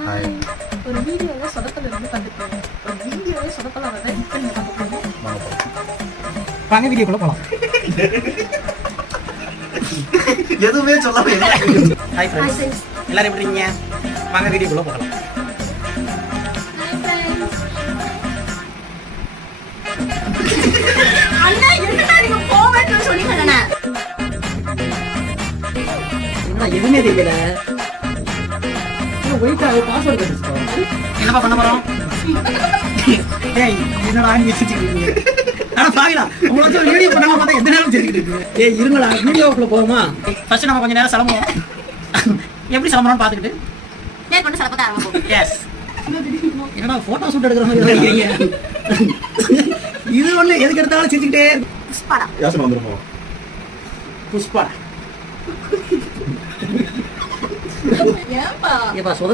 Hi. ஒரு வீடியோல சொதப்பல் இருந்து கண்டுபிடிங்க. ஒரு வீடியோல சொதப்பல் வரத இப்ப நீங்க பார்க்க போறீங்க. வாங்க வீடியோக்குள்ள போலாம். எதுவுமே சொல்லாம ஹாய் ஃப்ரெண்ட்ஸ், எல்லாரும் எப்படி இருக்கீங்க? வாங்க வீடியோக்குள்ள போகலாம். அண்ணா என்னடா நீங்க போவேன்னு சொன்னீங்க அண்ணா. என்ன எதுவுமே தெரியல. வெயிட் ஆகு, பாஸ்வேர்ட் கண்டுபிடிச்சோம். என்னப்பா பண்ண போறோம்? ஏய் என்னடா நீ வச்சிருக்கீங்க? அட பாவிடா, உங்களுக்கு ஒரு வீடியோ பண்ணாம பார்த்தா எந்த நேரம் தெரிஞ்சிட்டு இருக்கு. ஏய் இருங்கடா, வீடியோக்குள்ள போவோமா? ஃபர்ஸ்ட் நம்ம கொஞ்ச நேரம் சலமுவோம். எப்படி சலமறோம்னு பாத்துக்கிட்டு மேற்கொண்டு சலப்பத ஆரம்பிப்போம். எஸ். என்னடா போட்டோ ஷூட் எடுக்கிற மாதிரி இருக்கீங்க? இது ஒண்ணு எதுக்கு எடுத்தாலும் சிரிச்சுக்கிட்டே புஷ்பாடா. யோசனை வந்துருமோ? புஷ்பா ஏன்பா? ஏப்பா சொத